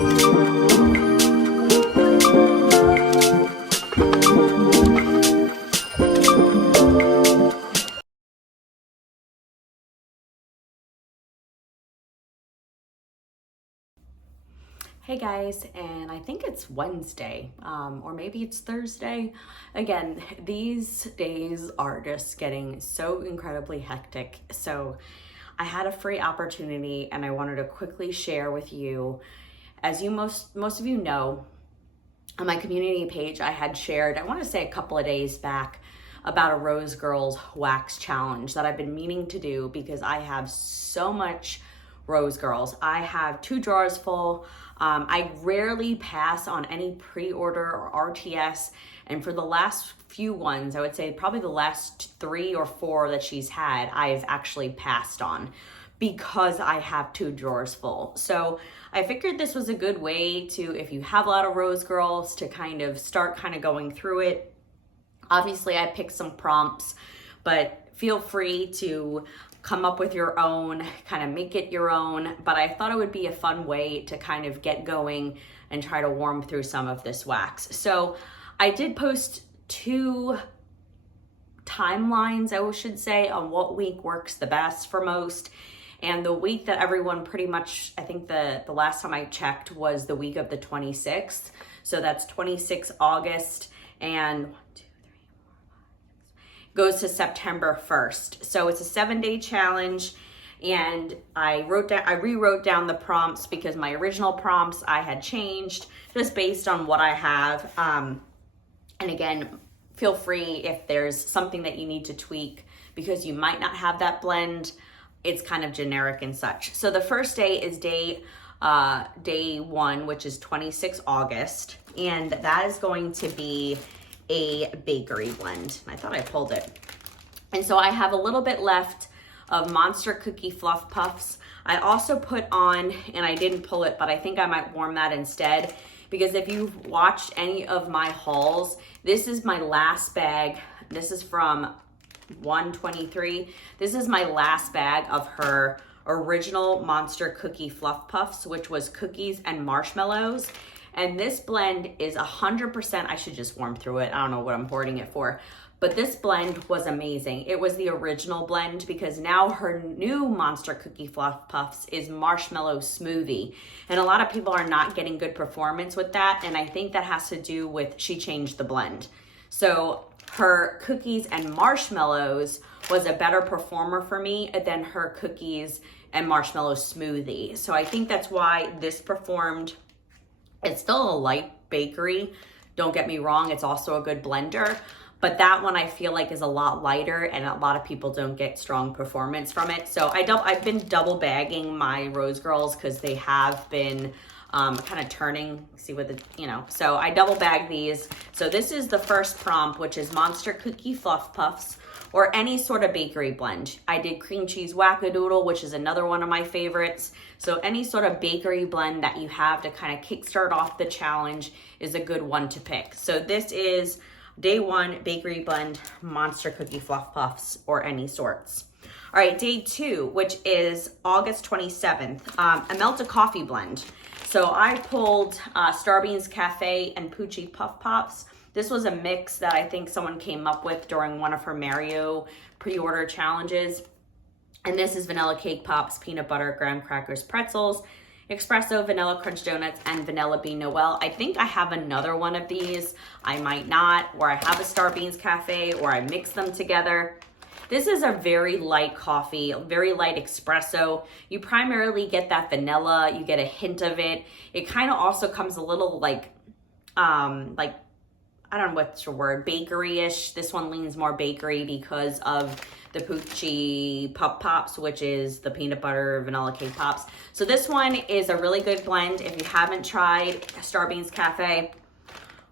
Hey guys, and I think it's Wednesday, or maybe it's Thursday. Again, these days are just getting so incredibly hectic. So I had a free opportunity and I wanted to quickly share with you. As you most of you know, on my community page, I had shared, I want to say a couple of days back, about a Rose Girls wax challenge that I've been meaning to do because I have so much Rose Girls. I have 2 drawers full. I rarely pass on any pre-order or RTS, and for the last few ones, I would say probably the last 3 or 4 that she's had, I've actually passed on because I have 2 drawers full. So I figured this was a good way to, if you have a lot of Rose Girls, to kind of start going through it. Obviously, I picked some prompts, but feel free to come up with your own, kind of make it your own. But I thought it would be a fun way to kind of get going and try to warm through some of this wax. So I did post 2 timelines, I should say, on what week works the best for most. And the week that everyone pretty much, I think the last time I checked was the week of the 26th. So that's 26 August and goes to September 1st. So it's a 7-day challenge, and I rewrote down the prompts because my original prompts I had changed just based on what I have. And again, feel free if there's something that you need to tweak because you might not have that blend. It's kind of generic and such. So the first day is day 1, which is 26 August, and that is going to be a bakery blend. I thought I pulled it. And so I have a little bit left of Monster Cookie Fluff Puffs. I also put on, and I didn't pull it, but I think I might warm that instead, because if you've watched any of my hauls, this is my last bag. This is from 123. This is my last bag of her original Monster Cookie Fluff Puffs, which was cookies and marshmallows. And this blend is 100%, I should just warm through it. I don't know what I'm hoarding it for. But this blend was amazing. It was the original blend because now her new Monster Cookie Fluff Puffs is Marshmallow Smoothie. And a lot of people are not getting good performance with that. And I think that has to do with she changed the blend. So her cookies and marshmallows was a better performer for me than her cookies and marshmallow smoothie. So I think that's why this performed. It's still a light bakery, don't get me wrong, it's also a good blender, but that one I feel like is a lot lighter and a lot of people don't get strong performance from it. So I've been double bagging my Rose Girls because they have been kind of turning, see what so I double bag these. So this is the first prompt, which is Monster Cookie Fluff Puffs, or any sort of bakery blend. I did cream cheese wackadoodle, which is another one of my favorites. So any sort of bakery blend that you have to kind of kickstart off the challenge is a good one to pick. So this is day 1 bakery blend, Monster Cookie Fluff Puffs, or any sorts. All right, day 2, which is August 27th, a melted coffee blend. So I pulled Starbeans Café and Poochie Puff Pops. This was a mix that I think someone came up with during one of her Mario pre-order challenges. And this is vanilla cake pops, peanut butter, graham crackers, pretzels, espresso, vanilla crunch donuts, and vanilla bean Noel. I think I have another one of these. I might not, or I have a Starbeans Cafe, or I mix them together. This is a very light coffee, very light espresso. You primarily get that vanilla, you get a hint of it. It kind of also comes a little like I don't know what's the word, bakery-ish. This one leans more bakery because of the Poochie Puff Pops, which is the peanut butter vanilla cake pops. So this one is a really good blend. If you haven't tried Starbeans Cafe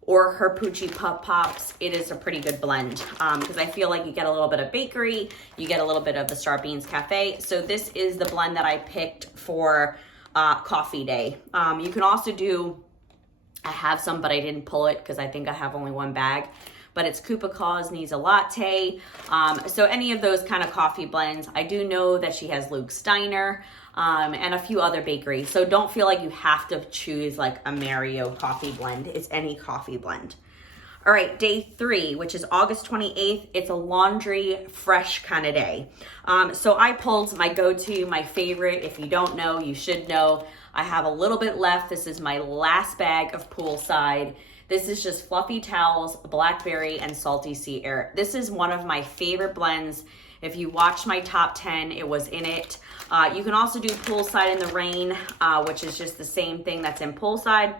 or her Poochie Puff Pops, it is a pretty good blend because I feel like you get a little bit of bakery, you get a little bit of the Starbeans Cafe. So this is the blend that I picked for coffee day. You can also do, I have some, but I didn't pull it because I think I have only one bag. but it's Koopa Claus needs a latte. So any of those kind of coffee blends. I do know that she has Luke Steiner and a few other bakeries. So don't feel like you have to choose like a Mario coffee blend. It's any coffee blend. All right, day 3, which is August 28th. It's a laundry fresh kind of day. So I pulled my go-to, my favorite. If you don't know, you should know. I have a little bit left. This is my last bag of Poolside. This is just fluffy towels, blackberry, and salty sea air. This is one of my favorite blends. If you watched my top 10, it was in it. You can also do Poolside in the rain, which is just the same thing that's in Poolside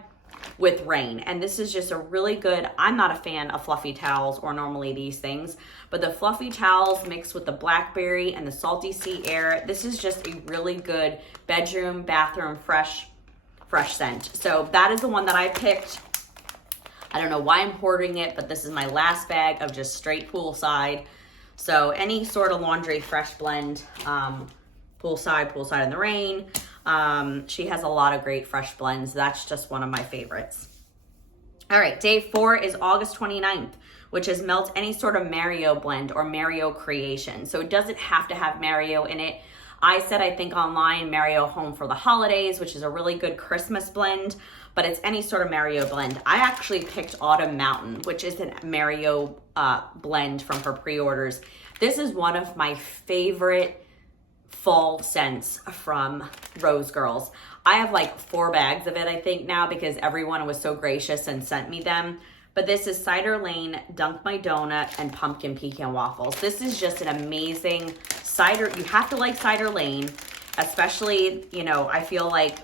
with rain. And this is just a really good, I'm not a fan of fluffy towels or normally these things, but the fluffy towels mixed with the blackberry and the salty sea air, this is just a really good bedroom, bathroom, fresh scent. So that is the one that I picked. I don't know why I'm hoarding it, but this is my last bag of just straight Poolside. So any sort of laundry fresh blend, Poolside in the rain. She has a lot of great fresh blends. That's just one of my favorites. All right, day 4 is August 29th, which is melt any sort of Mario blend or Mario creation. So it doesn't have to have Mario in it. I said, I think online, Mario Home for the Holidays, which is a really good Christmas blend, but it's any sort of Mario blend. I actually picked Autumn Mountain, which is a Mario blend from her pre-orders. This is one of my favorite fall scents from Rose Girls. I have like 4 bags of it, I think now, because everyone was so gracious and sent me them. But this is Cider Lane, Dunk My Donut, and Pumpkin Pecan Waffles. This is just an amazing cider. You have to like Cider Lane, especially, you know, I feel like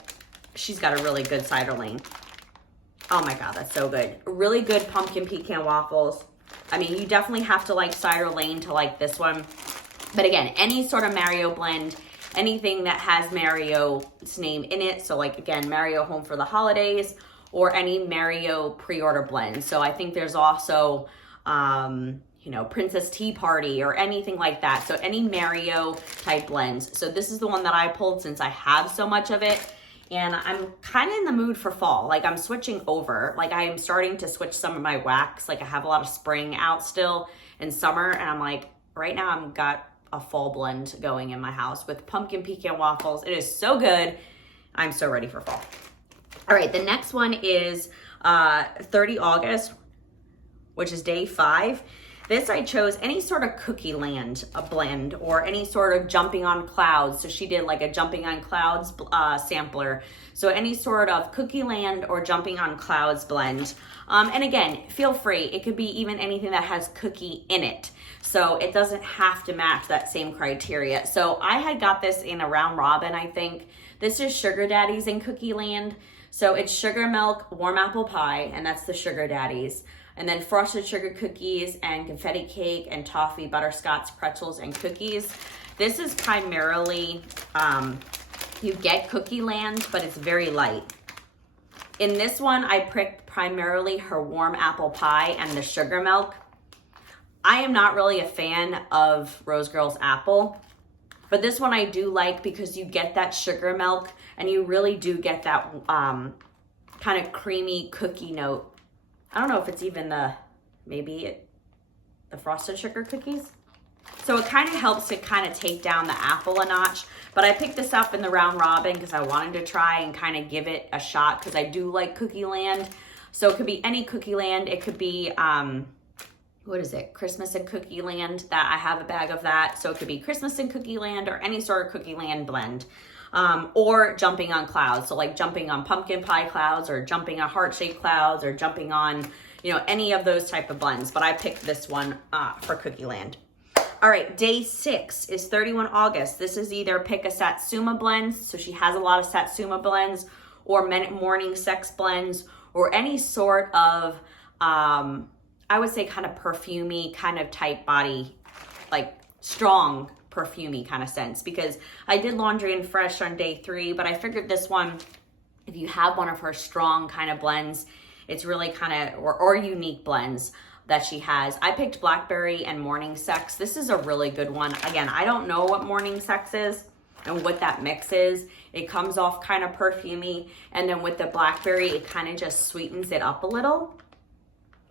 she's got a really good Cider Lane. Oh my God, that's so good. Really good Pumpkin Pecan Waffles. I mean, you definitely have to like Cider Lane to like this one. But again, any sort of Mario blend, anything that has Mario's name in it. So like, again, Mario Home for the Holidays or any Mario pre-order blend. So I think there's also, you know, Princess Tea Party or anything like that. So any Mario type blends. So this is the one that I pulled since I have so much of it. And I'm kind of in the mood for fall. Like I'm switching over. Like I am starting to switch some of my wax. Like I have a lot of spring out still in summer. And I'm like, right now I've got a fall blend going in my house with pumpkin pecan waffles. It is so good. I'm so ready for fall. All right, the next one is 30 August, which is day 5. This I chose any sort of Cookie Land blend or any sort of Jumping on Clouds. So she did like a Jumping on Clouds sampler. So any sort of Cookie Land or Jumping on Clouds blend. And again, feel free. It could be even anything that has cookie in it. So it doesn't have to match that same criteria. So I had got this in a round robin, I think. This is Sugar Daddies in Cookie Land. So it's sugar milk, warm apple pie, and that's the Sugar Daddies. And then frosted sugar cookies and confetti cake and toffee butterscotch pretzels and cookies. This is primarily, you get Cookie Land, but it's very light. In this one, I picked primarily her warm apple pie and the sugar milk. I am not really a fan of Rose Girls apple, but this one I do like because you get that sugar milk and you really do get that kind of creamy cookie note. I don't know if it's even the frosted sugar cookies. So it kind of helps to kind of take down the apple a notch. But I picked this up in the round robin because I wanted to try and kind of give it a shot because I do like Cookie Land. So it could be any Cookie Land. It could be, what is it? Christmas and Cookie Land. That I have a bag of that. So it could be Christmas and Cookie Land or any sort of Cookie Land blend. Or Jumping on Clouds. So like jumping on pumpkin pie clouds or jumping on heart-shaped clouds or jumping on, you know, any of those type of blends. But I picked this one for Cookie Land. All right, day 6 is 31 August. This is either pick a SATSUMA blend, so she has a lot of SATSUMA blends, or morning sex blends, or any sort of, I would say kind of perfumey kind of type body, like strong perfumey kind of scents. Because I did Laundry and Fresh on day 3, but I figured this one, if you have one of her strong kind of blends, it's really kind of, or unique blends that she has. I picked Blackberry and Morning Sex. This is a really good one. Again, I don't know what Morning Sex is and what that mix is. It comes off kind of perfumey, and then with the Blackberry, it kind of just sweetens it up a little.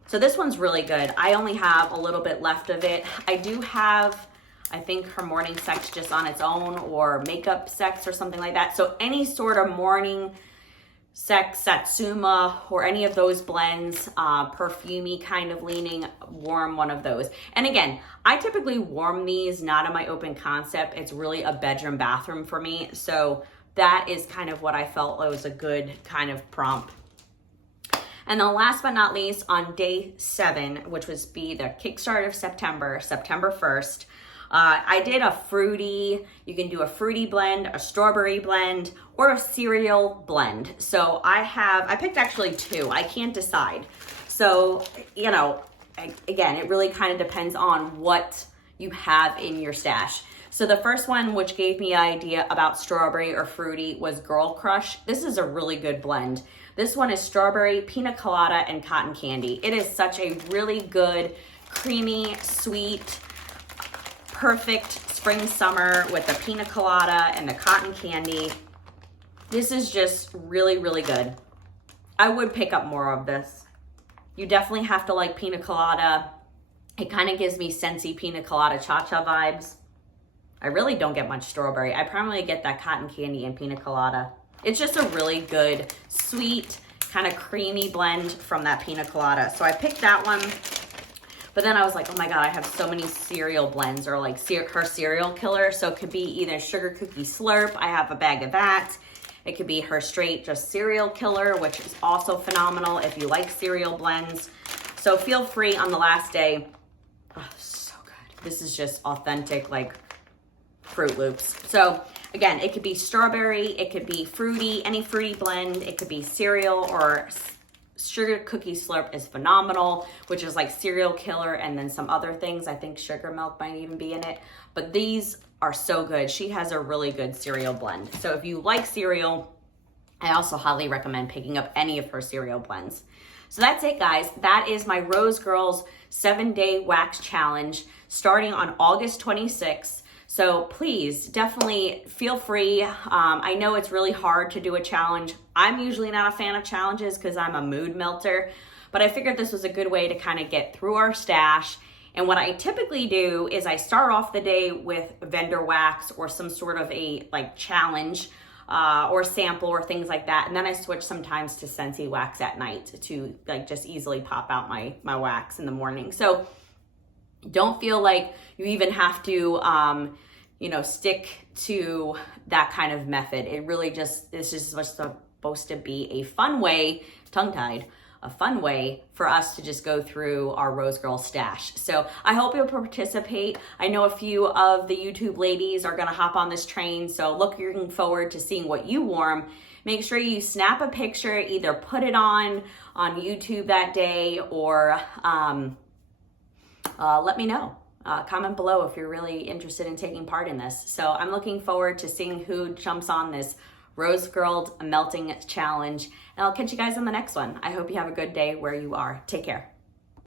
So this one's really good. I only have a little bit left of it. I do have, I think, her morning sex just on its own, or makeup sex or something like that. So any sort of morning sex, SATSUMA, or any of those blends, perfumey kind of leaning, warm one of those. And again, I typically warm these not in my open concept. It's really a bedroom bathroom for me. So that is kind of what I felt was a good kind of prompt. And then last but not least, on day 7, which was be the kickstart of September 1st, I did a fruity, you can do a fruity blend, a strawberry blend, or a cereal blend. So I picked actually 2. I can't decide. So, you know, again, it really kind of depends on what you have in your stash. So the first one, which gave me an idea about strawberry or fruity, was Girl Crush. This is a really good blend. This one is strawberry, pina colada, and cotton candy. It is such a really good, creamy, sweet, perfect spring summer with the pina colada and the cotton candy. This is just really, really good. I would pick up more of this. You definitely have to like pina colada. It kind of gives me Scentsy pina colada cha-cha vibes. I really don't get much strawberry. I primarily get that cotton candy and pina colada. It's just a really good, sweet, kind of creamy blend from that pina colada. So I picked that one. But then I was like, oh my God, I have so many cereal blends, or like her cereal killer. So it could be either sugar cookie slurp. I have a bag of that. It could be her straight just cereal killer, which is also phenomenal if you like cereal blends. So feel free on the last day. Oh, so good. This is just authentic, like Fruit Loops. So again, it could be strawberry, it could be fruity, any fruity blend. It could be cereal, or sugar cookie slurp is phenomenal, which is like cereal killer, and then some other things. I think sugar milk might even be in it, but these are so good. She has a really good cereal blend. So if you like cereal, I also highly recommend picking up any of her cereal blends. So that's it, guys. That is my Rose Girls 7-day wax challenge starting on August 26th. So please definitely feel free. I know it's really hard to do a challenge. I'm usually not a fan of challenges because I'm a mood melter, but I figured this was a good way to kind of get through our stash. And what I typically do is I start off the day with vendor wax or some sort of a like challenge or sample or things like that. And then I switch sometimes to Scentsy wax at night to like just easily pop out my wax in the morning. So don't feel like you even have to, you know, stick to that kind of method. It really just, this is just supposed to be a fun way, tongue-tied, a fun way for us to just go through our Rose Girl stash. So I hope you'll participate. I know a few of the YouTube ladies are gonna hop on this train, so looking forward to seeing what you warm. Make sure you snap a picture, either put it on YouTube that day, or let me know. Comment below if you're really interested in taking part in this. So I'm looking forward to seeing who jumps on this Rose Girl Melting Challenge. And I'll catch you guys on the next one. I hope you have a good day where you are. Take care.